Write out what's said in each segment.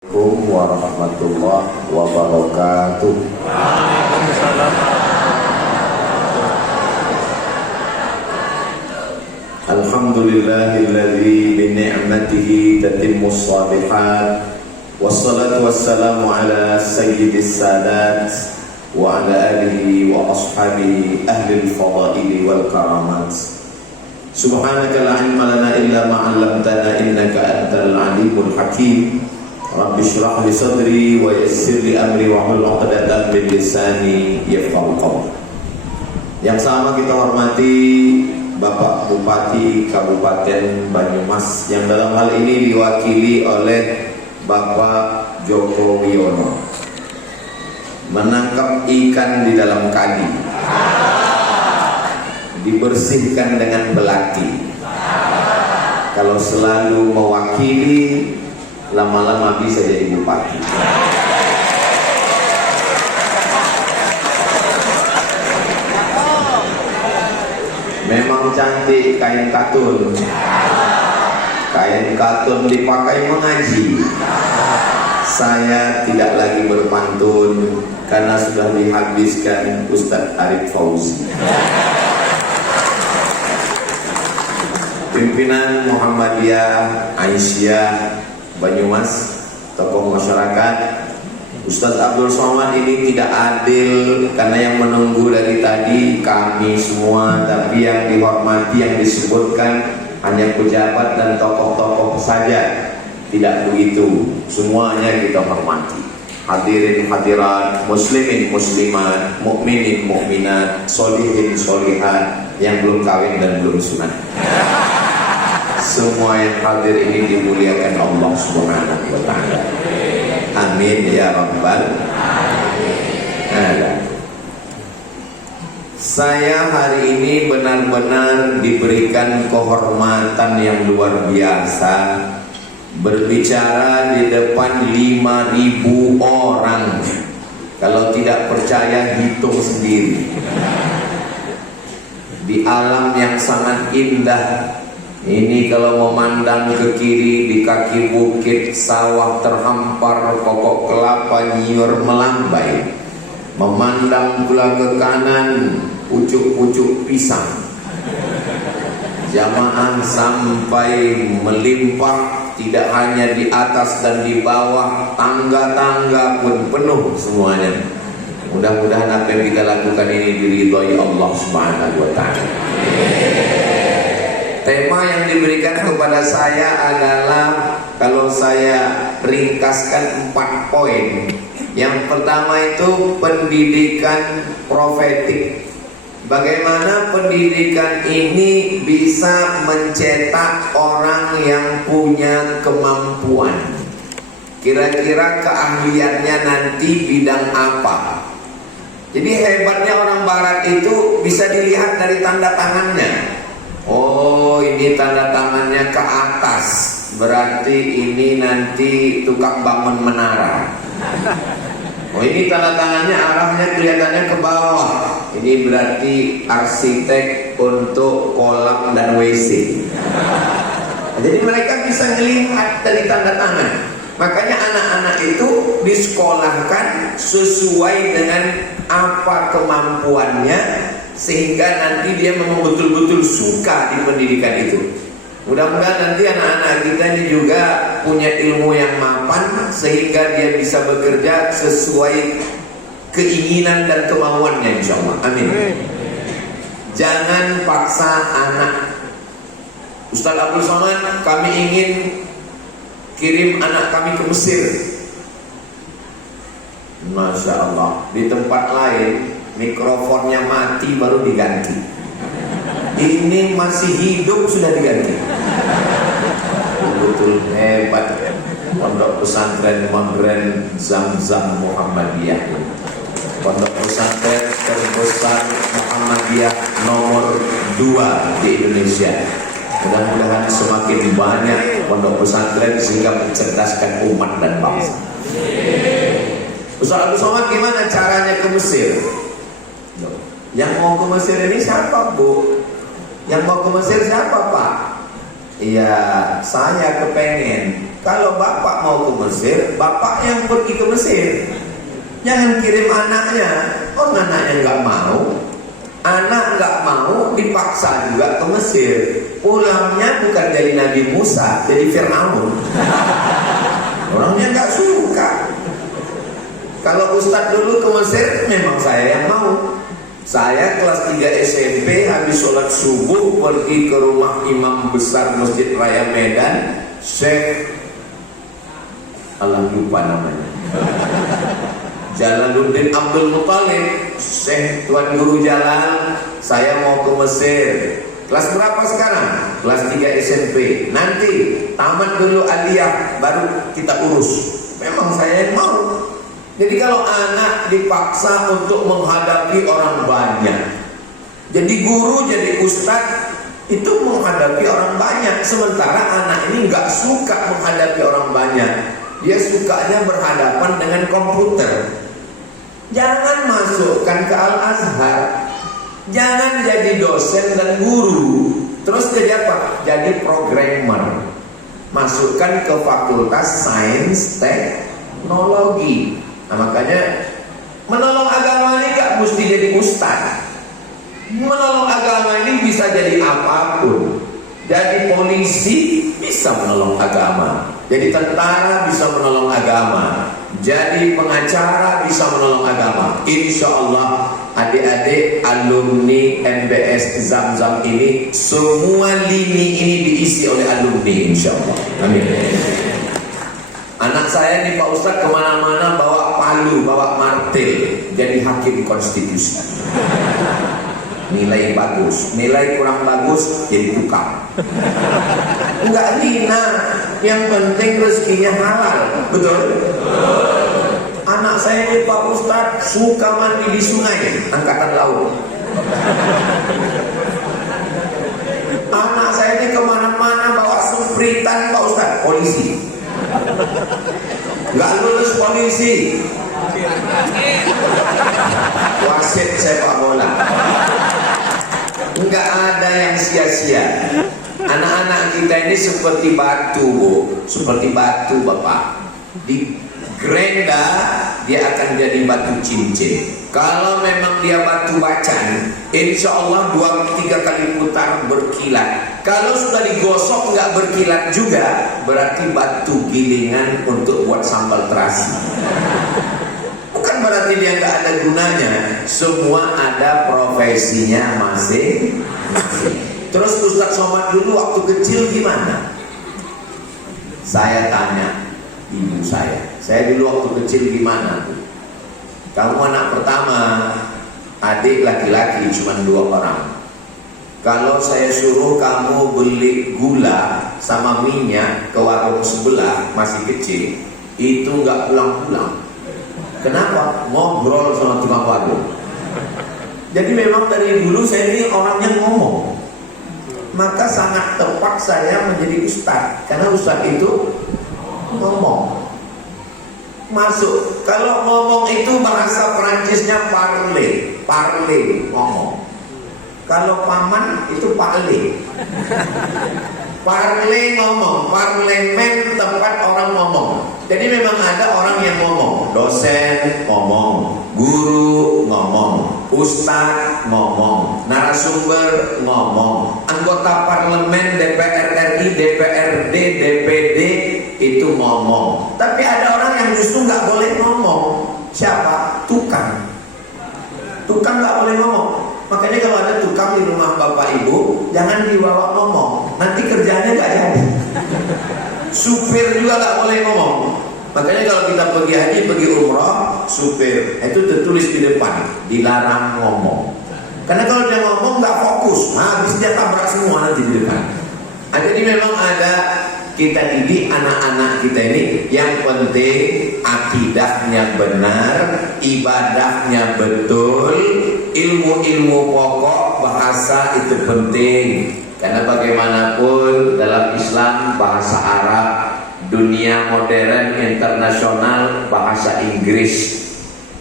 Assalamualaikum warahmatullahi wabarakatuh. Alhamdulillahilladzi bi ni'matihi tatimmus shalihat. Wassalatu wassalamu ala sayyidis sadat wa ala alihi wa ashabihi ahlil fadaili wal karamat. Subhanaka la ilma lana illa ma 'allamtana innaka antal alimul hakim. Rabbi shrah li sadri wa yassir li amri wa hlul 'uqdatam min lisani yafqahu qawli. Yang sama kita hormati Bapak Bupati Kabupaten Banyumas yang dalam hal ini diwakili oleh Bapak Joko Wiono, menangkap ikan di dalam kali, dibersihkan dengan belati. Kalau selalu mewakili, lama-lama bisa jadi bupati. Memang cantik kain katun. Kain katun dipakai mengaji. Saya tidak lagi berpantun karena sudah dihabiskan Ustadz Arif Fauzi. Pimpinan Muhammadiyah Aisyah Banyumas, tokoh masyarakat, Ustadz Abdul Somad ini tidak adil karena yang menunggu dari tadi kami semua, tapi yang dihormati, yang disebutkan hanya pejabat dan tokoh-tokoh saja. Tidak begitu, semuanya kita hormati. Hadirin hadirat, muslimin muslimat, mukminin mukminat, solihin solihat, yang belum kawin dan belum sunat. Semua yang hadir ini dimuliakan Allah Subhanahu wa ta'ala. Amin ya rabbal alamin. Saya hari ini benar-benar diberikan kehormatan yang luar biasa, berbicara di depan 5.000 orang. Kalau tidak percaya, hitung sendiri. Di alam yang sangat indah ini, kalau memandang ke kiri, di kaki bukit sawah terhampar, pokok kelapa nyiur melambai. Memandang pula ke kanan, pucuk-pucuk pisang. Jamaah sampai melimpah, tidak hanya di atas dan di bawah, tangga-tangga pun penuh semuanya. Mudah-mudahan apa yang kita lakukan ini diridhoi Allah Subhanahu wa ta'ala. Tema yang diberikan kepada saya adalah, kalau saya ringkaskan 4 poin. Yang pertama itu pendidikan profetik. Bagaimana pendidikan ini bisa mencetak orang yang punya kemampuan. Kira-kira keahliannya nanti bidang apa. Jadi hebatnya orang barat itu bisa dilihat dari tanda tangannya. Oh, ini tanda tangannya ke atas, berarti ini nanti tukang bangun menara. Oh, ini tanda tangannya arahnya kelihatannya ke bawah, ini berarti arsitek untuk kolam dan WC. Jadi mereka bisa melihat dari tanda tangan. Makanya anak-anak itu disekolahkan sesuai dengan apa kemampuannya, sehingga nanti dia memang betul-betul suka di pendidikan itu. Mudah-mudahan nanti anak-anak kita ini juga punya ilmu yang mapan, sehingga dia bisa bekerja sesuai keinginan dan kemauannya, insya Allah. Amin. Jangan paksa anak. Ustadz Abdul Somad, kami ingin kirim anak kami ke Mesir. Masya Allah, di tempat lain mikrofonnya mati baru diganti. Ini masih hidup sudah diganti. Betul hebat Pondok Pesantren Modern Zamzam Muhammadiyah. Pondok pesantren terbesar Muhammadiyah nomor 2 di Indonesia. Mudah-mudahan semakin banyak pondok pesantren sehingga mencerdaskan umat dan bangsa. Ustaz Abdul Somad, gimana caranya ke Mesir? Yang mau ke Mesir ini siapa, Bu? Yang mau ke Mesir siapa, Pak? Iya, saya kepengen. Kalau bapak mau ke Mesir, bapak yang pergi ke Mesir. Jangan kirim anaknya. Oh, anaknya nggak mau. Anak nggak mau, dipaksa juga ke Mesir. Pulangnya bukan jadi Nabi Musa, jadi Fir'aun. Orangnya nggak suka. Kalau Ustadz dulu ke Mesir, memang saya yang mau. Saya kelas 3 SMP habis sholat subuh pergi ke rumah imam besar Masjid Raya Medan, Syekh Allah lupa namanya, Jalaluddin Abdul Muthalib. Syekh Tuan Guru Jalal, saya mau ke Mesir. Kelas berapa sekarang? Kelas 3 SMP. Nanti tamat dulu aliyah baru kita urus. Memang saya yang mau. Jadi kalau anak dipaksa untuk menghadapi orang banyak, jadi guru, jadi ustadz, itu menghadapi orang banyak. Sementara anak ini nggak suka menghadapi orang banyak. Dia sukanya berhadapan dengan komputer. Jangan masukkan ke Al-Azhar. Jangan jadi dosen dan guru. Terus jadi apa? Jadi programmer. Masukkan ke Fakultas Sains Teknologi. Nah, makanya menolong agama ini gak mesti jadi ustaz. Menolong agama ini bisa jadi apapun. Jadi polisi bisa menolong agama. Jadi tentara bisa menolong agama. Jadi pengacara bisa menolong agama. Insya Allah adik-adik alumni MBS Zam-Zam ini, semua lini ini diisi oleh alumni, insya Allah. Amin. Anak saya nih Pak Ustadz kemana-mana bawa palu, bawa martil, jadi hakim konstitusi. Nilai bagus, nilai kurang bagus jadi tukang. Enggak hina, yang penting rezekinya halal, betul? Anak saya ini Pak Ustadz suka mandi di sungai, angkatan laut. Anak saya ini kemana-mana bawa sempritan Pak Ustadz, polisi. Nggak lulus polisi, wasit sepak bola. Nggak ada yang sia-sia. Anak-anak kita ini seperti batu, Bu. Seperti batu, Bapak. Di Grenda dia akan jadi batu cincin. Kalau memang dia batu bacan, insya Allah 2-3 kali putar berkilat. Kalau sudah digosok nggak berkilat juga, berarti batu gilingan untuk buat sambal terasi. Bukan berarti dia nggak ada gunanya. Semua ada profesinya masing-masing. Terus Ustadz Somad dulu waktu kecil gimana? Saya tanya ibu saya dulu waktu kecil gimana? Kamu anak pertama, adik laki-laki cuma 2 orang. Kalau saya suruh kamu beli gula sama minyak ke warung sebelah masih kecil, itu nggak pulang-pulang. Kenapa? Ngobrol sama tukang warung. Jadi memang dari dulu saya ini orangnya ngomong. Maka sangat tepat saya menjadi ustadz, karena ustadz itu ngomong. Masuk. Kalau ngomong itu bahasa Perancisnya parler, ngomong. Kalau paman itu parler. Parler ngomong, parlemen tempat orang ngomong. Jadi memang ada orang yang ngomong, dosen ngomong, guru ngomong, ustadz ngomong, narasumber ngomong, anggota parlemen, DPR RI, DPRD, DPD itu ngomong. Tapi ada orang yang justru nggak boleh ngomong. Siapa? Tukang. Tukang nggak boleh ngomong. Makanya kalau ada tukang di rumah bapak ibu, jangan dibawa ngomong. Nanti kerjanya nggak jadi. Supir juga nggak boleh ngomong. Makanya kalau kita pergi haji, pergi umrah, supir itu tertulis di depan, dilarang ngomong. Karena kalau dia ngomong nggak fokus, habis dia tabrak semua nanti di depan. Jadi memang ada, kita didik anak-anak kita ini, yang penting akidahnya benar, ibadahnya betul, ilmu-ilmu pokok bahasa itu penting. Karena bagaimanapun dalam Islam bahasa Arab, dunia modern internasional bahasa Inggris,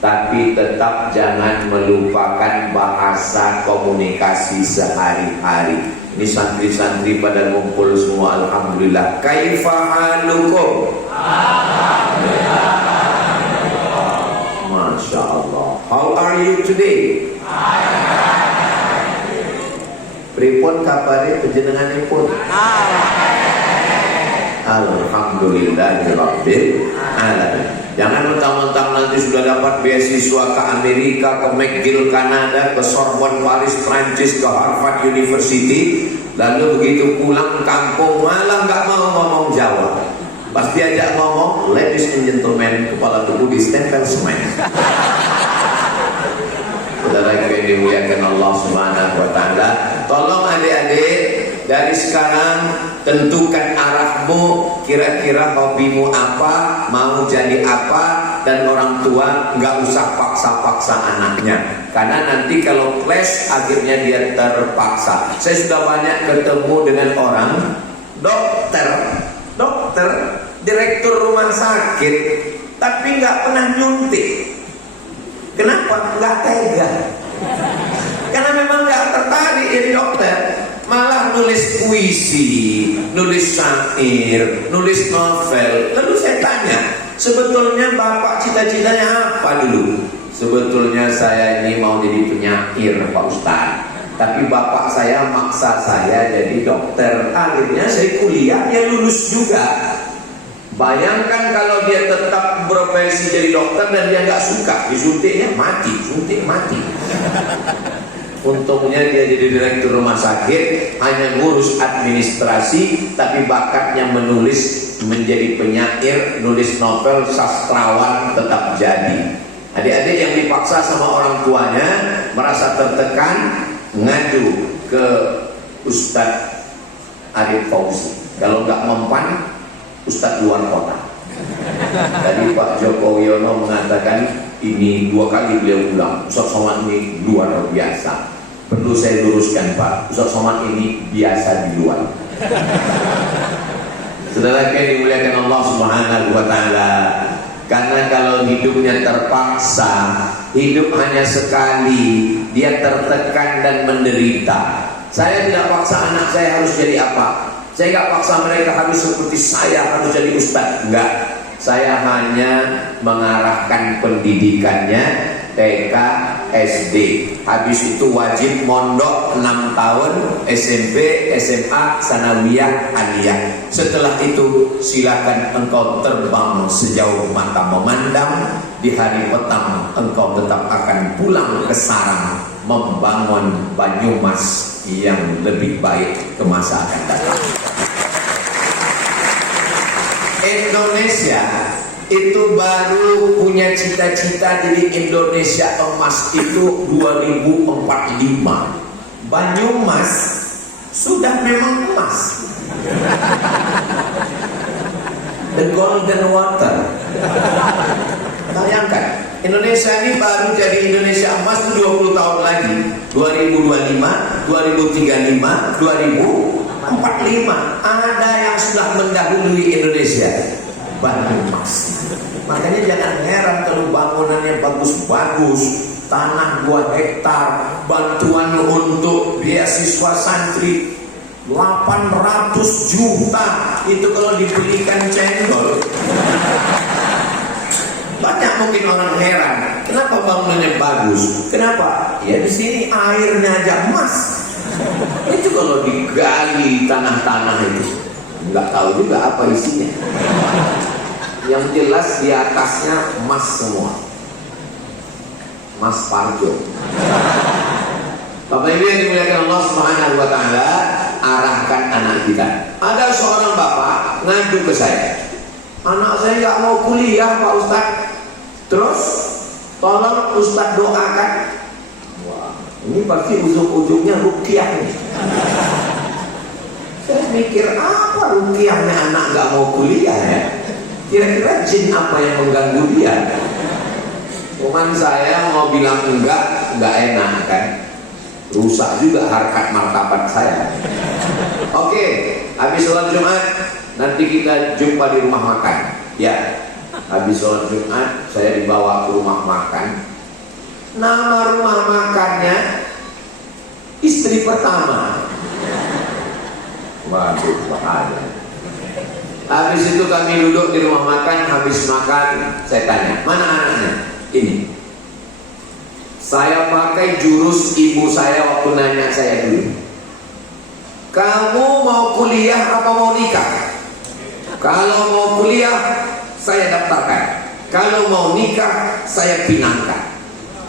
tapi tetap jangan melupakan bahasa komunikasi sehari-hari. Ini santri-santri pada ngumpul semua, alhamdulillah. Kaifa halukum? Masya Allah. How are you today? Pripun kabare panjenenganipun? Alhamdulillahirabbil alamin. Jangan mentang-mentang nanti sudah dapat beasiswa ke Amerika, ke McGill Kanada, ke Sorbonne Paris Prancis, ke Harvard University, lalu begitu pulang kampung malah nggak mau ngomong Jawa. Pas diajak ngomong, ladies and gentlemen, kepala tubuh ditempel semen. Saudara yang dimuliakan Allah Subhanahu wa taala, tolong adik-adik dari sekarang tentukan arahmu, kira-kira hobimu apa, mau jadi apa, dan orang tua nggak usah paksa-paksa anaknya, karena nanti kalau clash akhirnya dia terpaksa. Saya sudah banyak ketemu dengan orang dokter, direktur rumah sakit, tapi nggak pernah nyuntik. Kenapa? Nggak tega. Karena memang nggak tertarik jadi dokter. Malah nulis puisi, nulis syair, nulis novel. Lalu saya tanya, sebetulnya bapak cita-citanya apa dulu? Sebetulnya saya ini mau jadi penyair, Pak Ustadz. Tapi bapak saya maksa saya jadi dokter. Akhirnya saya kuliah, dia lulus juga. Bayangkan kalau dia tetap berprofesi jadi dokter dan dia nggak suka, disuntiknya mati, suntik mati. Untungnya dia jadi direktur rumah sakit, hanya ngurus administrasi, tapi bakatnya menulis, menjadi penyair, nulis novel, sastrawan tetap jadi. Adik-adik yang dipaksa sama orang tuanya merasa tertekan, ngadu ke Ustadz Arif Fauzi. Kalau nggak mempan, Ustadz luar kota. Tadi Pak Joko Wiono mengatakan, ini 2 kali beliau ulang, Ustadz Somad ini luar biasa. Perlu saya luruskan Pak, Ustadz Somad ini biasa di luar. Saudara yang dimuliakan Allah Subhanahu wa taala, karena kalau hidupnya terpaksa, hidup hanya sekali, dia tertekan dan menderita. Saya tidak paksa anak saya harus jadi apa. Saya nggak paksa mereka harus seperti saya, harus jadi ustadz. Enggak. Saya hanya mengarahkan pendidikannya TK, SD. Habis itu wajib mondok 6 tahun, SMP, SMA, sanawiyah, aliyah. Setelah itu silakan engkau terbang sejauh mata memandang. Di hari petang engkau tetap akan pulang ke sarang, membangun Banyumas yang lebih baik ke masa akan datang. Indonesia itu baru punya cita-cita jadi Indonesia emas itu 2045. Banyumas sudah memang emas. The golden water. Bayangkan, Indonesia ini baru jadi Indonesia emas 20 tahun lagi. 2025, 2035, 2045. Ada yang sudah mendahului Indonesia, Banyumas. Makanya jangan heran kalau bangunannya bagus-bagus, tanah 2 hektar, bantuan untuk beasiswa santri 800 juta. Itu kalau dibelikan cendol. Banyak mungkin orang heran, kenapa bangunannya bagus? Kenapa? Ya di sini airnya aja emas. Itu kalau digali tanah-tanah itu, nggak tahu juga apa isinya. Yang jelas di atasnya emas semua, emas parjo. Bapak Ibu yang dimuliakan Allah Subhanahu wa taala, arahkan anak kita. Ada seorang bapak ngadu ke saya, anak saya nggak mau kuliah Pak Ustadz. Terus tolong Ustadz doakan. Wah, ini pasti ujung-ujungnya ruqyah nih. Saya mikir apa ruqyahnya anak nggak mau kuliah ya? Kira-kira jin apa yang mengganggu dia? Cuman saya mau bilang enggak enak kan? Rusak juga harkat martabat saya. Oke, habis sholat Jumat nanti kita jumpa di rumah makan. Ya, habis sholat Jumat saya dibawa ke rumah makan. Nama rumah makannya Istri Pertama. Waduh, bahaya. Habis itu kami duduk di rumah makan, habis makan saya tanya, mana anaknya? Ini. Saya pakai jurus ibu saya waktu nanya saya dulu. Kamu mau kuliah apa mau nikah? Kalau mau kuliah, saya daftarkan. Kalau mau nikah, saya pinangkan.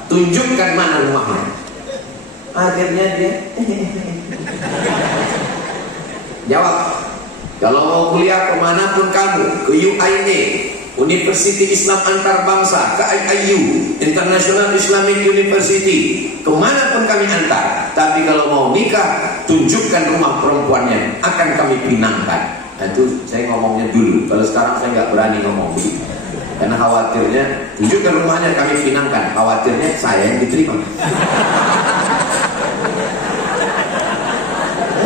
Tunjukkan mana rumahnya. Akhirnya dia jawab, kalau mau kuliah kemanapun kamu, ke UIN, University Islam Antarbangsa, ke IIU, International Islamic University, kemanapun kami antar. Tapi kalau mau nikah, tunjukkan rumah perempuannya, akan kami pinangkan. Nah, itu saya ngomongnya dulu. Kalau sekarang saya nggak berani ngomong begitu, karena khawatirnya tunjukkan rumahnya, kami pinangkan. Khawatirnya saya yang diterima.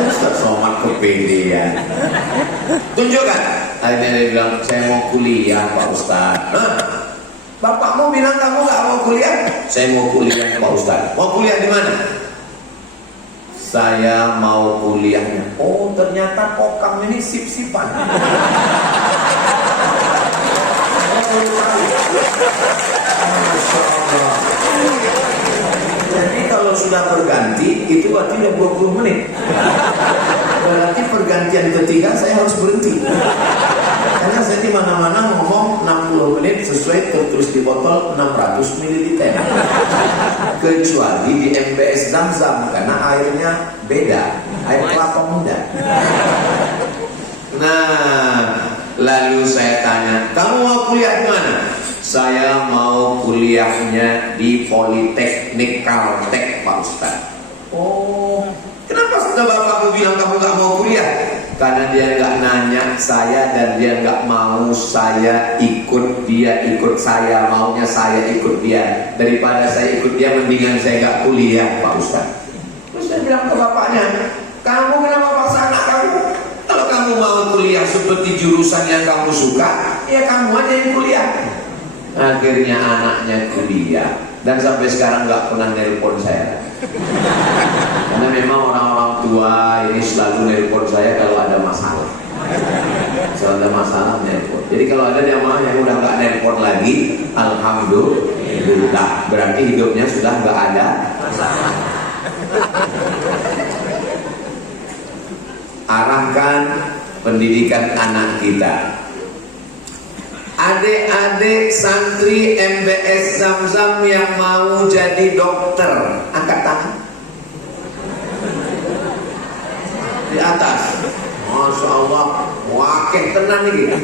Ustaz Somad kepedean. Tunjukkan. Akhirnya dia bilang, saya mau kuliah Pak Ustaz. Bapakmu bilang kamu nggak mau kuliah? Saya mau kuliah Pak Ustaz. Mau kuliah di mana? Saya mau kuliahnya. Oh, ternyata kokam ini sip-sipan. Masya Allah. Jadi kalau sudah berganti, itu berarti udah 20 menit. Berarti pergantian ketiga saya harus berhenti. Karena saya di mana-mana ngomong 60 menit sesuai tertulis di botol 600 ml. Kecuali di MBS Zam-Zam, karena airnya beda, air kelapa muda. Nah, lalu saya tanya, kamu mau kuliah di mana? Saya mau kuliahnya di Politeknik Kaltek Pak Ustaz. Oh, kenapa sudah bapakmu bilang kamu gak mau kuliah? Karena dia gak nanya saya dan dia gak mau saya ikut dia ikut saya, maunya saya ikut dia. Daripada saya ikut dia, mendingan saya gak kuliah Pak Ustaz. Terus saya bilang ke bapaknya, kamu kenapa paksa anak kamu? Kalau kamu mau kuliah seperti jurusan yang kamu suka, ya kamu aja yang kuliah. Akhirnya anaknya kuliah dan sampai sekarang nggak pernah nelpon saya. Karena memang orang-orang tua ini selalu nelpon saya kalau ada masalah. Kalau ada masalah nelpon. Jadi kalau ada jamaah yang udah nggak nelpon lagi, alhamdulillah, berarti hidupnya sudah nggak ada masalah. Arahkan pendidikan anak kita. Adik-adik santri MBS Zam-Zam yang mau jadi dokter, angkat tangan. Di atas. Masya Allah, wakil tenang nih.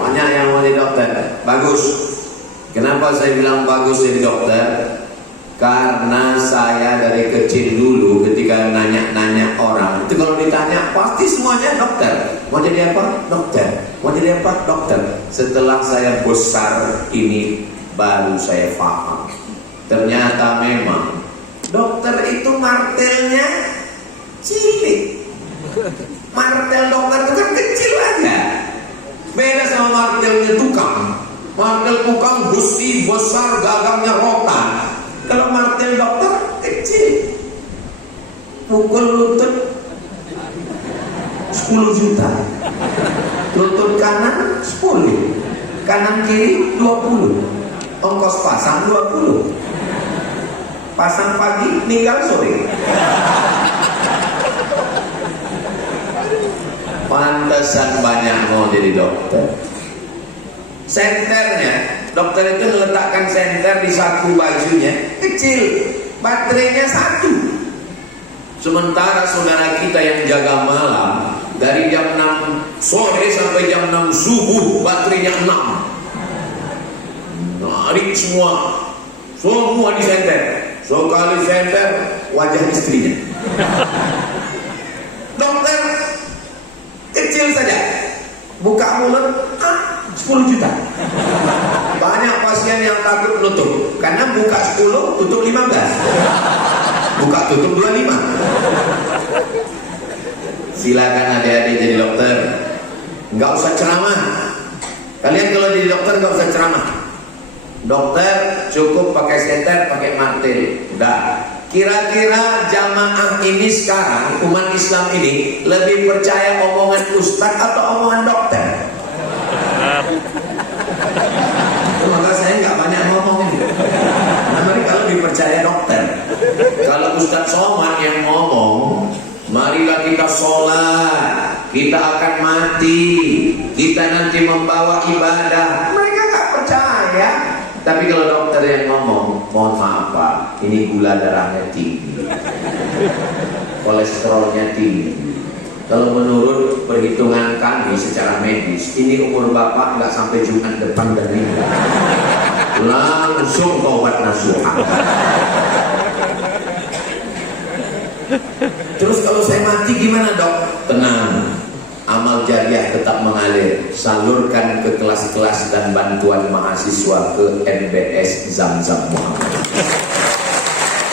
Banyak yang mau jadi dokter. Bagus. Kenapa saya bilang bagus jadi dokter? Karena saya dari kecil dulu ketika nanya-nanya orang, itu kalau ditanya pasti semuanya dokter. Mau jadi apa? Dokter. Mau jadi apa? Dokter. Setelah saya besar ini baru saya paham. Ternyata memang dokter itu martelnya cilik. Martel dokter itu kan kecil aja. Beda sama martelnya tukang. Martel tukang besi besar, gagangnya rotan. Kalau martel dokter kecil, pukul lutut 10 juta, lutut kanan 10, kanan kiri 20, ongkos pasang 20, pasang pagi ninggal sore. Pantesan banyak mau jadi dokter. Senternya, dokter itu meletakkan senter di saku bajunya kecil, baterainya 1. Sementara saudara kita yang jaga malam dari jam 6 sore sampai jam 6 subuh baterainya 6. Narik semua di senter. Sekali senter wajah istrinya. Dokter kecil saja, buka mulut 10 juta. Banyak pasien yang takut nutup, karena buka 10 tutup 15, buka tutup 25. Silakan adik-adik jadi dokter, nggak usah ceramah. Kalian kalau jadi dokter nggak usah ceramah. Dokter cukup pakai senter, pakai martil, udah. Kira-kira jamaah ini sekarang, umat Islam ini lebih percaya omongan ustaz atau omongan dokter? Maka saya nggak banyak ngomong ini. Nah, mereka lebih percaya dokter. Kalau Ustaz Somad yang ngomong, marilah kita sholat, kita akan mati, kita nanti membawa ibadah, mereka nggak percaya. Tapi kalau dokter yang ngomong, mohon maaf Pak, ini gula darahnya tinggi, kolesterolnya tinggi. Kalau menurut perhitungan kami secara medis, ini umur Bapak nggak sampai Jumat depan dan meninggal. Langsung taubat nasuha. Terus kalau saya mati gimana dok? Tenang, amal jariah tetap mengalir. Salurkan ke kelas-kelas dan bantuan mahasiswa ke MBS Zamzam Muhammad.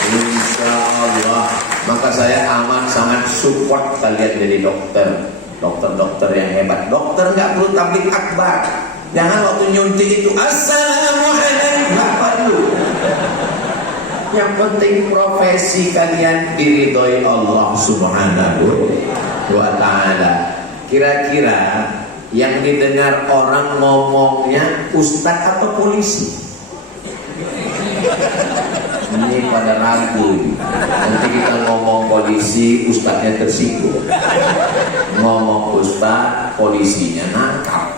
Insya Allah. Maka saya amat sangat support kalian jadi dokter. Dokter-dokter yang hebat. Dokter nggak perlu tablik akbar. Jangan waktu nyuntik itu assalamualaikum, nggak perlu. Yang penting profesi kalian diridhoi Allah Subhanahu wa ta'ala. Kira-kira yang didengar orang ngomongnya ustadz atau polisi? Ini pada ragu. Nanti kita ngomong polisi, ustadznya tersinggung. Ngomong ustadz, polisinya nakal.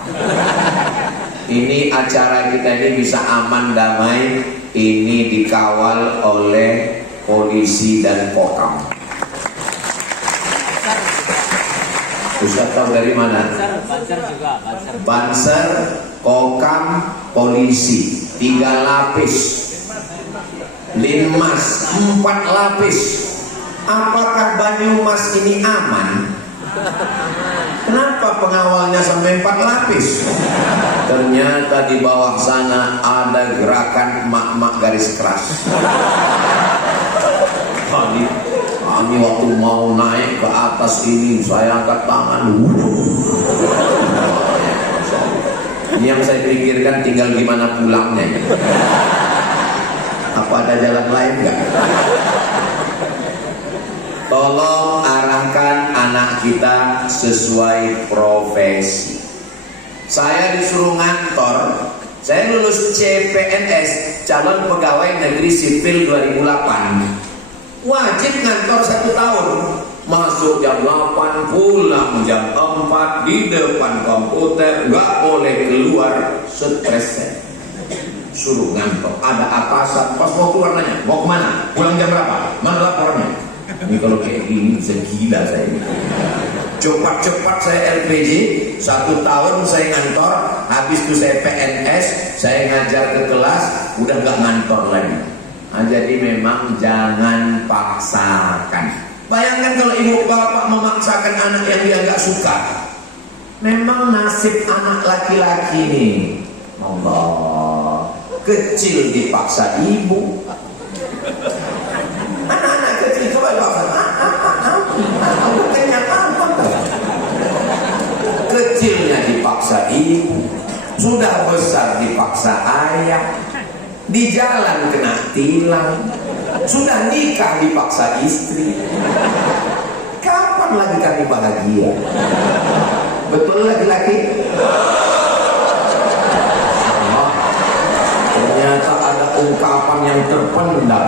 Ini acara kita ini bisa aman damai. Ini dikawal oleh polisi dan Kokam. Ustaz tahu dari mana? Banser juga, Banser, Kokam, polisi. 3 lapis. Linmas 4 lapis. Apakah Banyumas ini aman? Kenapa pengawalnya sampai 4 lapis? Ternyata di bawah sana ada gerakan mak-mak garis keras. Kami waktu mau naik ke atas ini, saya angkat tangan. Ini yang saya pikirkan tinggal gimana pulangnya. Apa ada jalan lain nggak? Tolong arahkan anak kita sesuai profesi. Saya disuruh ngantor. Saya lulus CPNS, calon pegawai negeri sipil 2008. Wajib ngantor 1 tahun. Masuk jam 8, pulang jam 4, di depan komputer, nggak boleh keluar, stres. Suruh ngantor. Ada atasan, pas mau keluar nanya, mau kemana? Pulang jam berapa? Mana laporannya? Ini kalau kayak gini bisa gila saya. Cepat-cepat saya LPG, 1 tahun saya ngantor, habis itu saya PNS, saya ngajar ke kelas, udah nggak ngantor lagi. Nah, jadi memang jangan paksakan. Bayangkan kalau ibu bapak memaksakan anak yang dia nggak suka. Memang nasib anak laki-laki nih, Allah, kecil dipaksa ibu. Anak-anak kecil coba dipaksa. Kecilnya dipaksa ibu, sudah besar dipaksa ayah, di jalan kena tilang, sudah nikah dipaksa istri. Kapan lagi kami bahagia? Betul laki-laki? Ternyata ada ungkapan yang terpendam.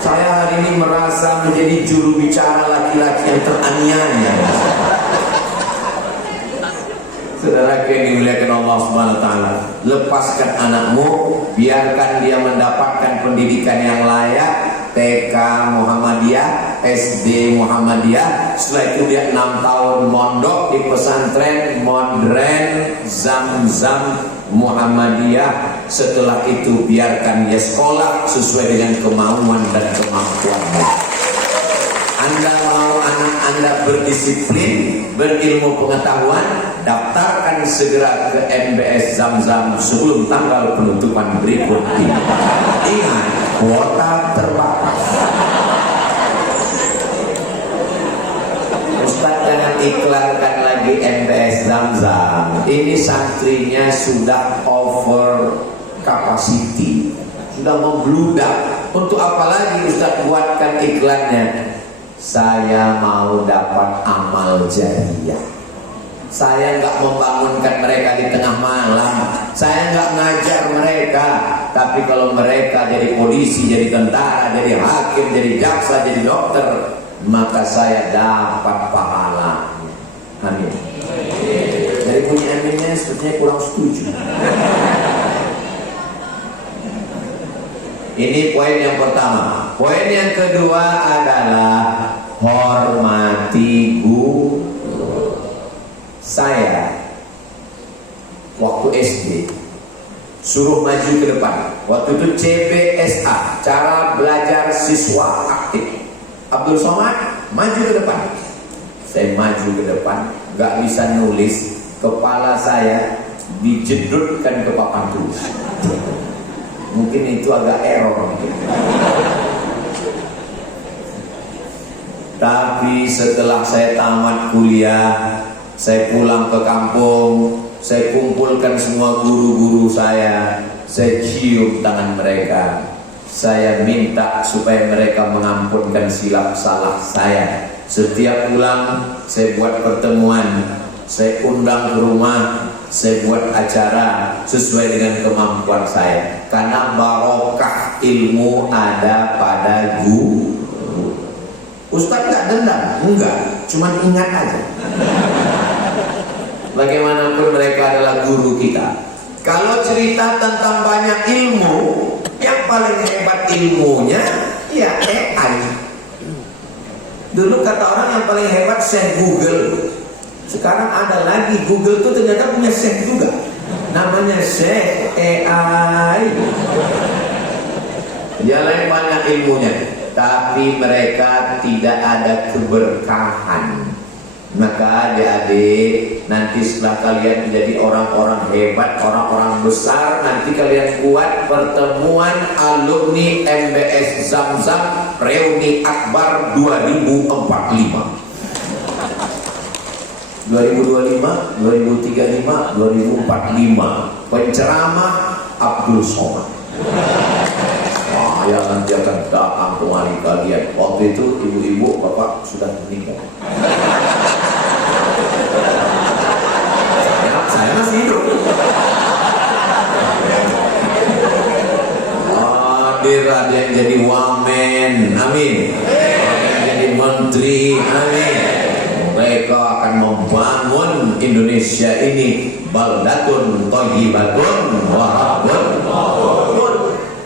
Saya hari ini merasa menjadi juru bicara laki-laki yang teraniaya. Saudara yang dimuliakan Allah Subhanahu wa taala, lepaskan anakmu, biarkan dia mendapatkan pendidikan yang layak, TK Muhammadiyah, SD Muhammadiyah. Setelah itu dia 6 tahun mondok di pesantren modern Zamzam Muhammadiyah. Setelah itu biarkan dia sekolah sesuai dengan kemauan dan kemampuannya. Anda mau anak Anda berdisiplin, berilmu pengetahuan, daftarkan segera ke MBS Zamzam sebelum tanggal penutupan berikut ini. Ingat, kuota terbatas. Ustaz jangan iklankan lagi MBS Zamzam. Ini santrinya sudah over capacity, sudah membludak. Untuk apa lagi Ustaz buatkan iklannya? Saya mau dapat amal jariah. Saya nggak membangunkan mereka di tengah malam, saya nggak ngajar mereka. Tapi kalau mereka jadi polisi, jadi tentara, jadi hakim, jadi jaksa, jadi dokter, maka saya dapat pahala. Amin. Dari bunyi aminnya sepertinya kurang setuju. Ini poin yang pertama. Poin yang kedua adalah hormati guru. Saya waktu SD suruh maju ke depan. Waktu itu CBSA, cara belajar siswa aktif. Abdul Somad maju ke depan. Saya maju ke depan, nggak bisa nulis. Kepala saya dijedutkan ke papan tulis. Mungkin itu agak error. Tapi setelah saya tamat kuliah, saya pulang ke kampung, saya kumpulkan semua guru-guru saya cium tangan mereka. Saya minta supaya mereka mengampunkan silap salah saya. Setiap pulang, saya buat pertemuan, saya undang ke rumah, saya buat acara sesuai dengan kemampuan saya. Karena barokah ilmu ada pada guru. Ustaz nggak dendam? Enggak, cuman ingat aja. Bagaimanapun mereka adalah guru kita. Kalau cerita tentang banyak ilmu, yang paling hebat ilmunya ya AI. Dulu kata orang yang paling hebat Syekh Google. Sekarang ada lagi Google itu ternyata punya Syekh juga. Namanya Syekh AI. Dia lain banyak ilmunya, tapi mereka tidak ada keberkahan. Maka adik-adik, nanti setelah kalian menjadi orang-orang hebat, orang-orang besar, nanti kalian buat pertemuan alumni MBS Zamzam Reuni Akbar 2045, 2025, 2035, 2045. Penceramah Abdul Somad. Yang nanti akan datang kemari kalian. Waktu itu ibu-ibu, bapak sudah meninggal. Saya masih hidup. Ada yang jadi wamen, amin. Ada yang jadi menteri, amin. Mereka akan membangun Indonesia ini baldatun thayyibatun wa rabbun.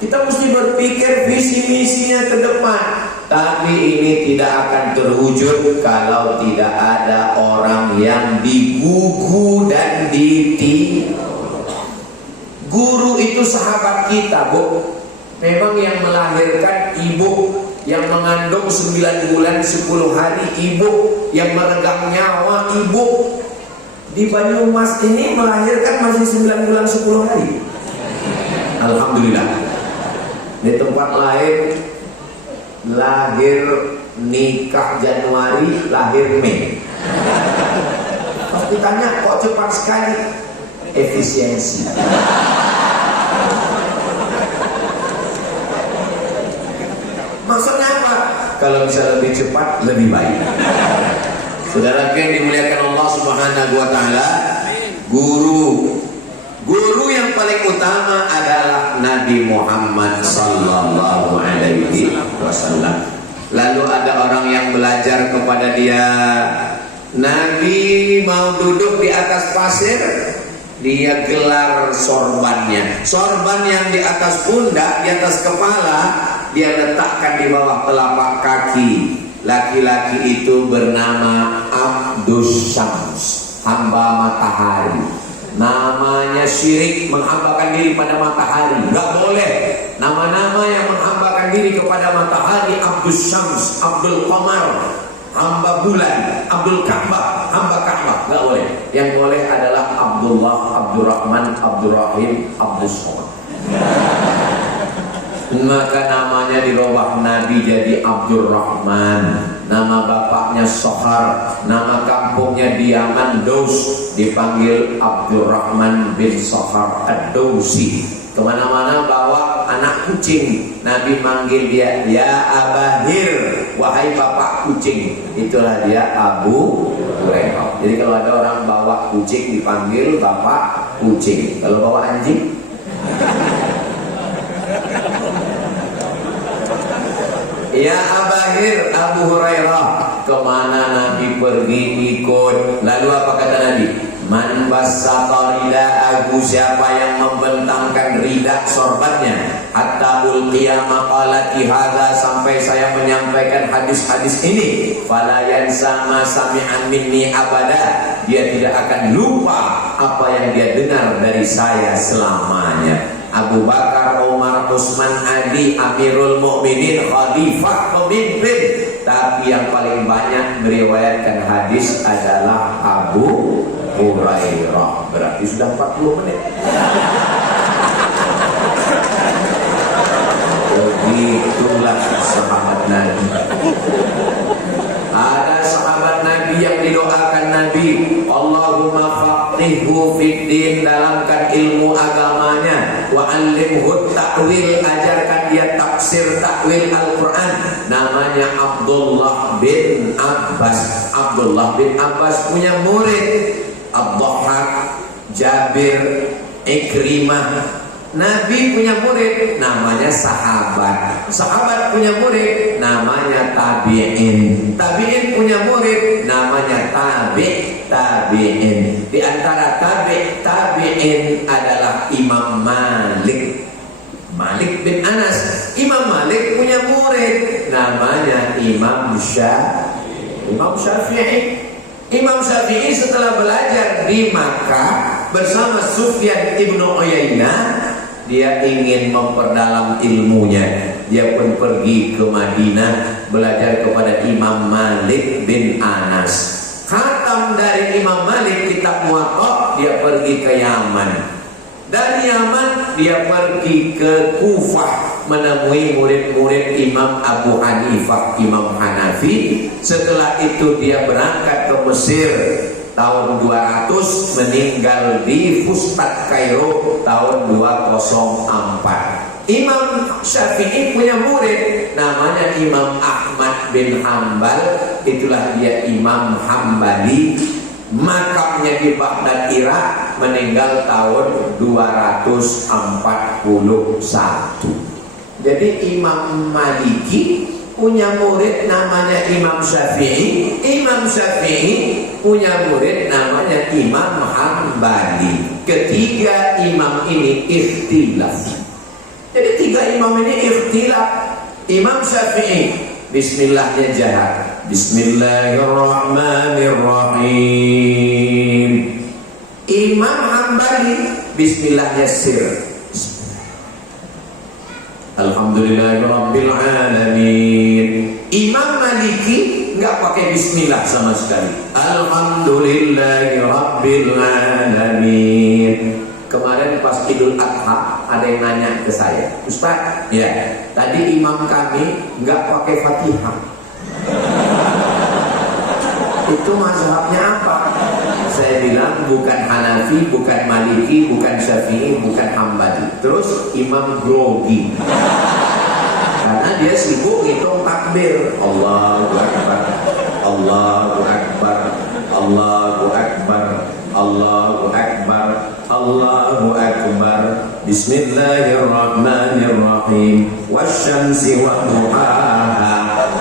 Kita mesti berpikir visi misinya ke depan. Tapi ini tidak akan terwujud kalau tidak ada orang yang digugu dan ditiru. Guru itu sahabat kita, Bu. Memang yang melahirkan ibu, yang mengandung 9 bulan 10 hari ibu, yang meregang nyawa ibu. Di Banyumas ini melahirkan masih 9 bulan 10 hari. Alhamdulillah. Di tempat lain lahir nikah Januari, lahir Mei. Pas ditanya kok cepat sekali, efisiensi. Maksudnya apa? Kalau bisa lebih cepat, lebih baik. Saudara yang dimuliakan Allah Subhanahu wa taala, Guru yang paling utama adalah Nabi Muhammad sallallahu alaihi wasallam. Lalu ada orang yang belajar kepada dia. Nabi mau duduk di atas pasir, dia gelar sorbannya. Sorban yang di atas pundak, di atas kepala, dia letakkan di bawah telapak kaki. Laki-laki itu bernama Abdus Syams, hamba matahari. Namanya syirik, menghambakan diri pada matahari. Gak boleh. Nama-nama yang menghambakan diri kepada matahari: Abdul Syams, Abdul Qamar, hamba bulan, Abdul Ka'bah, hamba Ka'bah. Gak boleh. Yang boleh adalah Abdullah, Abdurrahman, Abdurrahim, Abdul Somad. Maka namanya dirubah Nabi jadi Abdurrahman. Nama bapaknya Sohar, nama kampungnya Diaman Daus, dipanggil Abdurrahman bin Sohar Ad-Dausi. Kemana-mana bawa anak kucing, Nabi manggil dia, ya Abahir, wahai bapak kucing. Itulah dia Abu Hurairah. Jadi kalau ada orang bawa kucing dipanggil bapak kucing. Kalau bawa anjing, ya Abahir, Abu Hurairah. Kemana Nabi pergi ikut. Lalu apa kata Nabi? Man basata rida'ahu, siapa yang membentangkan ridak sorbannya, hatta ulqiya maqalati hadza, sampai saya menyampaikan hadis-hadis ini, fala yansa ma sami'an minni abada, dia tidak akan lupa apa yang dia dengar dari saya selamanya. Abu Bakar, Umar, Utsman, Ali, Amirul Mukminin, khalifah, pemimpin, tapi yang paling banyak meriwayatkan hadis adalah Abu Hurairah. Berarti sudah 40 menit. Begitulah sahabat Nabi. Ada sahabat Nabi yang didoakan Nabi, Allahumma faqihhu fid din, dalamkan ilmu agamanya, wa 'allimhu ta'wil, ajarkan dia tafsir takwil Al-Qur'an. Namanya Abdullah bin Abbas. Abdullah bin Abbas punya murid Ad-Dhahhak, Jabir, Ikrimah. Nabi punya murid namanya sahabat. Sahabat punya murid namanya tabi'in. Tabi'in punya murid namanya tabi'in. Di antara tabi'in adalah Imam Malik. Malik bin Anas. Imam Malik punya murid namanya Imam Syafi'i. Imam Syafi'i setelah belajar di Makkah bersama Sufyan ibnu Uyainah, dia ingin memperdalam ilmunya. Dia pun pergi ke Madinah belajar kepada Imam Malik bin Anas. Khatam dari Imam Malik kitab Muwatta, dia pergi ke Yaman. Dari Yaman dia pergi ke Kufah menemui murid-murid Imam Abu Hanifah, Imam Hanafi. Setelah itu dia berangkat ke Mesir tahun 200, meninggal di Fustat Kairo tahun 204. Imam Syafi'i punya murid namanya Imam Ahmad bin Hambal. Itulah dia Imam Hambali. Makamnya di Baghdad, Irak, meninggal tahun 241. Jadi Imam Maliki punya murid namanya Imam Syafi'i. Imam Syafi'i punya murid namanya Imam Hambali. Ketiga imam ini ikhtilaf. Jadi tiga imam ini ikhtilaf. Imam Syafi'i bismillahnya jahat, bismillahirrahmanirrahim. Imam Hambali bismillahnya sir, alhamdulillahirabbil alamin. Imam Maliki enggak pakai bismillah sama sekali, alhamdulillahirabbil alamin. Kemarin pas Idul Adha ada yang nanya ke saya, Ustaz, ya, tadi imam kami enggak pakai Fatihah. Itu mazhabnya apa? Saya bilang bukan Hanafi, bukan Maliki, bukan Syafi'i, bukan Hambali. Terus imam grogi. Karena dia sibuk ngitung takbir. Allahu Akbar, Allahu Akbar, Allahu Akbar, Allahu Akbar, Allahu Akbar. Bismillahirrahmanirrahim. Wasyamsi wa duhaha.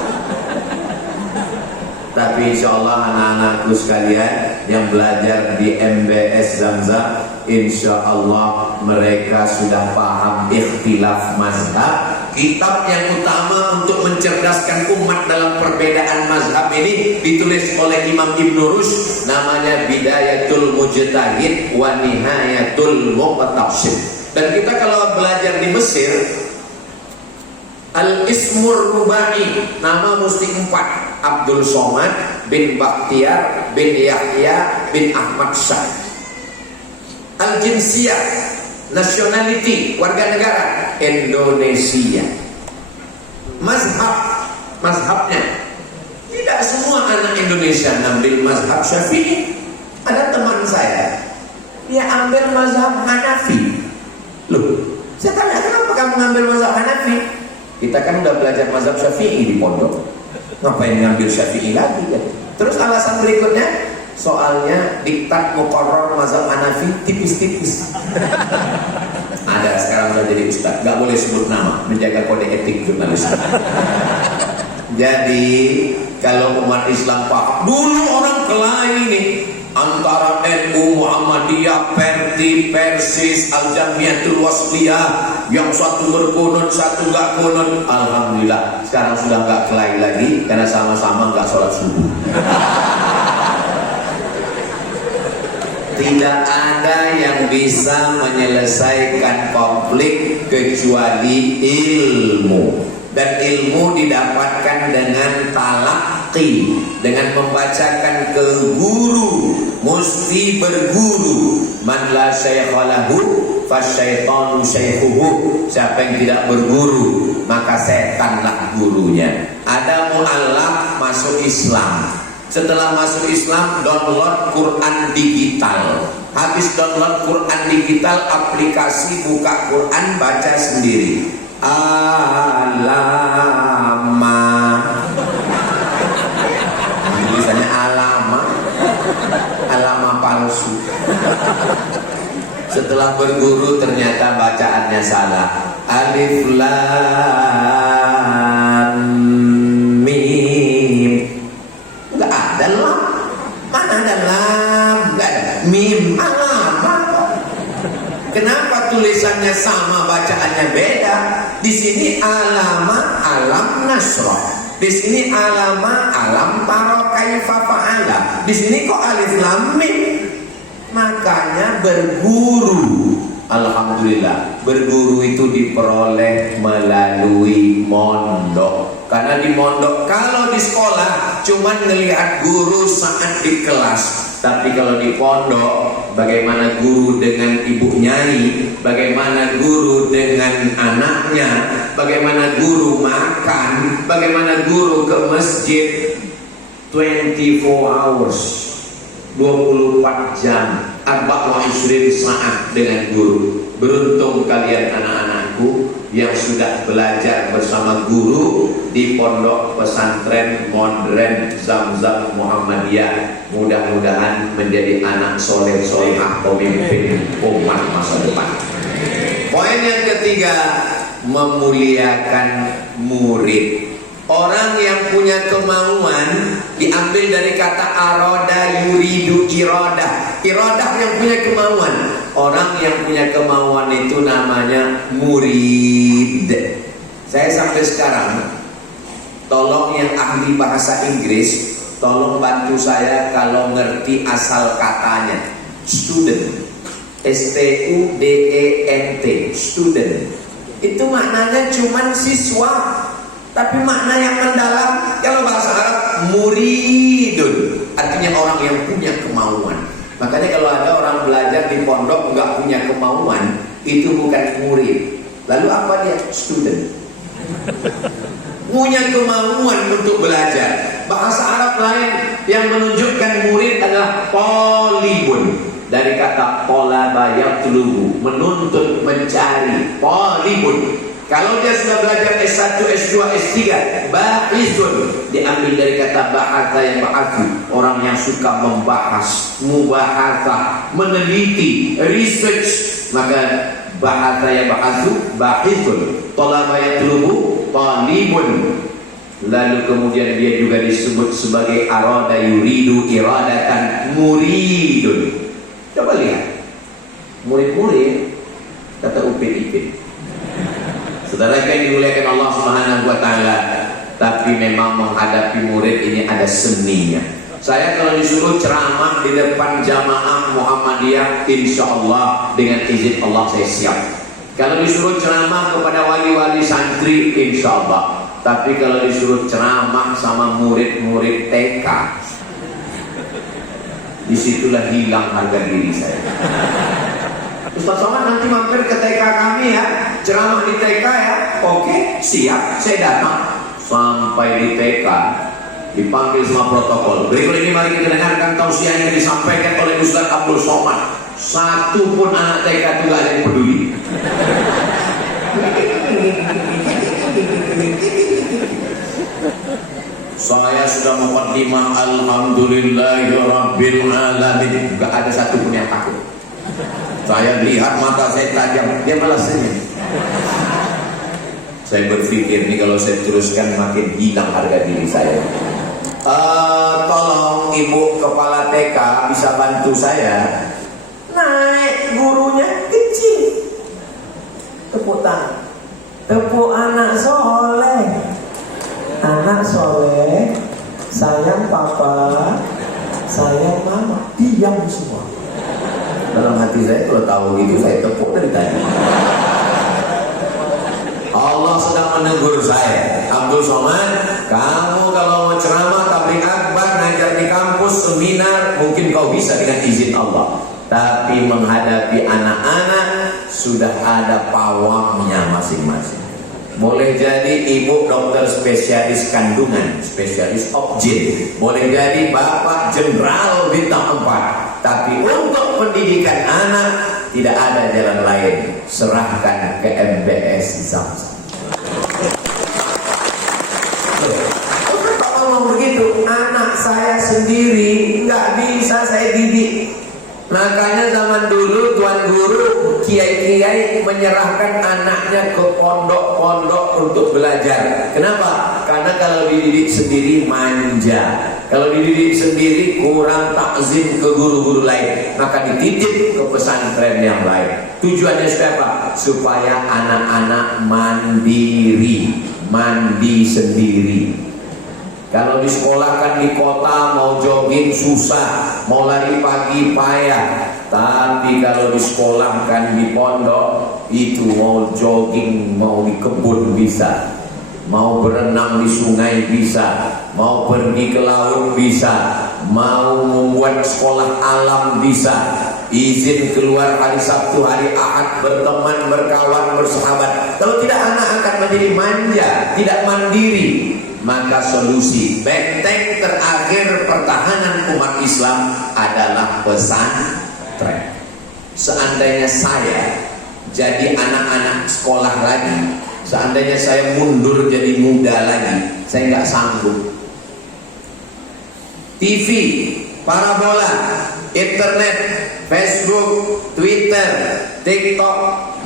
Tapi insya Allah anak-anakku sekalian yang belajar di MBS Zamzam, insya Allah mereka sudah paham ikhtilaf mazhab. Kitab yang utama untuk mencerdaskan umat dalam perbedaan mazhab ini ditulis oleh Imam Ibn Rushd, namanya Bidayatul Mujtahid wa Nihayatul Muqtasid. Dan kita kalau belajar di Mesir, Al-Ismur Rubai, nama mesti 4. Abdul Somad bin Bakhtiar bin Yahya bin Ahmad Syah. Al-Jinsiyah, nationality, warga negara Indonesia. Mazhabnya tidak semua anak Indonesia ngambil mazhab Syafi'i. Ada teman saya, dia ambil mazhab Hanafi. Loh, Saya tanya, kenapa kamu ngambil mazhab Hanafi? Kita kan udah belajar mazhab Syafi'i di pondok. Ngapain ngambil Syafi'i lagi kan? Terus alasan berikutnya, soalnya diktat muqarrar mazhab Hanafi tipis-tipis. Ada sekarang udah jadi ustaz, nggak boleh sebut nama, menjaga kode etik jurnalis. Jadi kalau umat Islam paham, dulu orang kelahi nih antara NU, Muhammadiyah, Perti, Persis, Al-Jamiatul Wasliyah, yang satu berkunut, satu gak kunut. Alhamdulillah sekarang sudah gak kelahi lagi karena sama-sama gak sholat subuh. Tidak ada yang bisa menyelesaikan konflik kecuali ilmu. Dan ilmu didapatkan dengan talaqi, dengan membacakan ke guru, mesti berguru. Man la syaikha lahu fasyaitanu syaikhuhu. Siapa yang tidak berguru, maka setanlah gurunya. Ada mu'allaf masuk Islam. Setelah masuk Islam, download Quran digital. Habis download Quran digital, aplikasi buka Quran, baca sendiri. Alama, tulisannya alama palsu. Setelah berguru ternyata bacaannya salah. Alif lam mim. Enggak ada lam. Mana ada lam? Enggak ada. Mim, alama. Kenapa tulisannya sama, bacaannya beda? Di sini alama alam nasrah, di sini alama alam taro kaifa fa'ala, di sini kok alif lam mim. Makanya berguru, alhamdulillah, berguru itu diperoleh melalui mondok. Karena di mondok, kalau di sekolah cuman ngelihat guru saat di kelas. Tapi kalau di pondok, bagaimana guru dengan ibu nyai, bagaimana guru dengan anaknya, bagaimana guru makan, bagaimana guru ke masjid 24 hours, 24 jam, 24 saat dengan guru. Beruntung kalian anak-anakku yang sudah belajar bersama guru di pondok pesantren modern Zamzam Muhammadiyah. Mudah-mudahan menjadi anak soleh solehah pemimpin umat masa depan. Poin yang ketiga, memuliakan murid. Orang yang punya kemauan diambil dari kata aroda yuridu irodah. Irodah yang punya kemauan. Orang yang punya kemauan itu namanya murid. Saya sampai sekarang, tolong yang ahli bahasa Inggris, tolong bantu saya kalau ngerti asal katanya. Student, S-T-U-D-E-N-T, student. Itu maknanya cuman siswa. Tapi makna yang mendalam, kalau bahasa Arab, muridun, artinya orang yang punya kemauan. Makanya kalau ada orang belajar di pondok nggak punya kemauan, itu bukan murid. Lalu apa dia? Student. Punya kemauan untuk belajar. Bahasa Arab lain yang menunjukkan murid adalah polibun. Dari kata polaba yatlubu, menuntut, mencari. Polibun. Kalau dia sudah belajar S1, S2, S3, bahithun, diambil dari kata bahasa yang ba'athu, orang yang suka membahas, mubahasa, meneliti, research. Maka bahasa yang ba'athu, bahithun. Tolaba yatlubu, talibun. Lalu kemudian dia juga disebut sebagai arada yuridu iradatan muridun. Coba lihat, murid-murid, kata Upin-Ipin. Saudara yang dimuliakan Allah Subhanahu wa taala, tapi memang menghadapi murid ini ada seninya. Saya kalau disuruh ceramah di depan jamaah Muhammadiyah, insya Allah dengan izin Allah saya siap. Kalau disuruh ceramah kepada wali-wali santri, insya Allah. Tapi kalau disuruh ceramah sama murid-murid TK, disitulah hilang harga diri saya. Ustaz Somad nanti mampir ke TK kami ya, ceramah di TK ya. Oke, siap, saya datang. Sampai di TK, dipanggil sama protokol. Berikut ini mari kita dengarkan tausiah yang disampaikan oleh Ustaz Abdul Somad. Satu pun anak TK itu gak ada yang peduli. Saya sudah muqaddimah alhamdulillahirabbil alamin. Enggak ada satu pun yang takut. Saya lihat mata saya tajam, dia malah senyum. Saya berpikir nih kalau saya teruskan makin hilang harga diri saya. Tolong ibu kepala TK bisa bantu saya. Naik gurunya kecil. Tepuk tangan. Tepuk anak soleh. Anak soleh, sayang papa, sayang mama. Diam semua. Dalam hati saya kalau tahu gitu saya tepuk dari tadi. Allah sedang menegur saya. Abdul Somad, kamu kalau mau ceramah, tabligh akbar, ngajar di kampus, seminar, mungkin kau bisa dengan izin Allah. Tapi menghadapi anak-anak sudah ada pawangnya masing-masing. Boleh jadi ibu dokter spesialis kandungan, spesialis objin. Boleh jadi bapak jenderal bintang 4. Tapi untuk pendidikan anak tidak ada jalan lain. Serahkan ke MBS Zamzam. Kenapa ngomong begitu? Anak saya sendiri nggak bisa saya didik. Makanya zaman dulu tuan guru, kiai-kiai menyerahkan anaknya ke pondok-pondok untuk belajar. Kenapa? Karena kalau dididik sendiri manja. Kalau dididik sendiri kurang takzim ke guru-guru lain, maka dititip ke pesantren yang lain. Tujuannya supaya apa? Supaya anak-anak mandiri, mandi sendiri. Kalau disekolahkan di kota mau jogging susah, mau lari pagi payah. Tapi kalau disekolahkan di pondok itu mau jogging, mau di kebun bisa, mau berenang di sungai bisa, mau pergi ke laut bisa, mau membuat sekolah alam bisa. Izin keluar hari Sabtu, hari Ahad, berteman, berkawan, bersahabat. Kalau tidak anak akan menjadi manja, tidak mandiri. Maka solusi benteng terakhir pertahanan umat Islam adalah pesantren. Seandainya saya jadi anak-anak sekolah lagi, seandainya saya mundur jadi muda lagi, saya nggak sanggup. TV, parabola, internet, Facebook, Twitter, TikTok,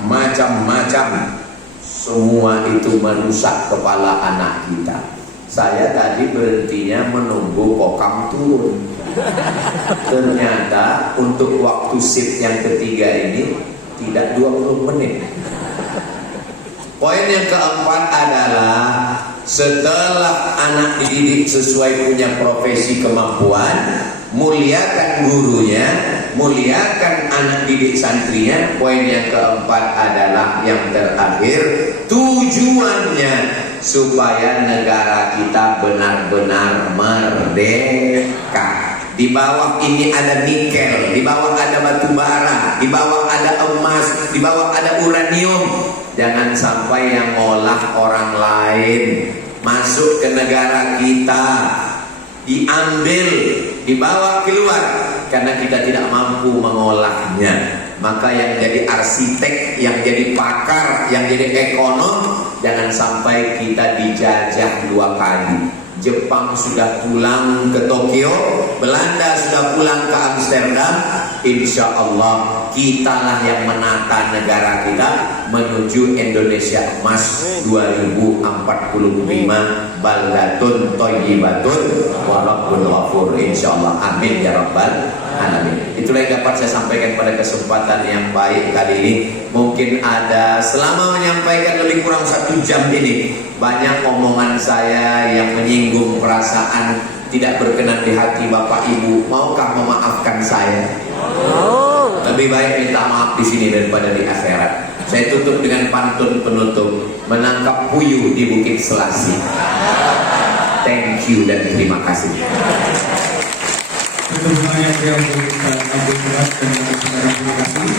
macam-macam, semua itu merusak kepala anak kita. Saya tadi berhentinya menunggu kokam turun. Ternyata untuk waktu shift yang ketiga ini tidak 20 menit. Poin yang keempat adalah setelah anak dididik sesuai punya profesi kemampuan, muliakan gurunya, muliakan anak didik santrinya. Poin yang keempat adalah yang terakhir, tujuannya supaya negara kita benar-benar merdeka. Di bawah ini ada nikel, di bawah ada batu bara, di bawah ada emas, di bawah ada uranium. Jangan sampai yang ngolah orang lain masuk ke negara kita, diambil, dibawa keluar karena kita tidak mampu mengolahnya. Maka yang jadi arsitek, yang jadi pakar, yang jadi ekonom, jangan sampai kita dijajah 2 kali. Jepang sudah pulang ke Tokyo, Belanda sudah pulang ke Amsterdam. Insya Allah kitalah yang menata negara kita menuju Indonesia emas 2045, baldatun thayyibatun wa rabbul ghafur. Insya Allah, amin ya rabbal alamin. Itulah yang dapat saya sampaikan pada kesempatan yang baik kali ini. Mungkin ada selama menyampaikan lebih kurang 1 jam ini, banyak omongan saya yang menyinggung perasaan, tidak berkenan di hati Bapak Ibu. Maukah memaafkan saya? Lebih baik minta maaf di sini daripada di akhirat. Saya tutup dengan pantun penutup, menangkap puyuh di Bukit Selasi. Thank you dan terima kasih. Terima kasih.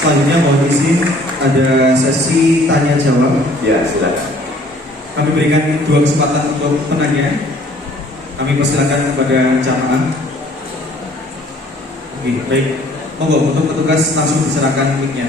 Selanjutnya mohon izin ada sesi tanya jawab. Ya, silakan. Kami berikan 2 kesempatan untuk penanya. Kami persilakan kepada jamaah. Oke, baik. Monggo untuk petugas langsung diserahkan mic-nya.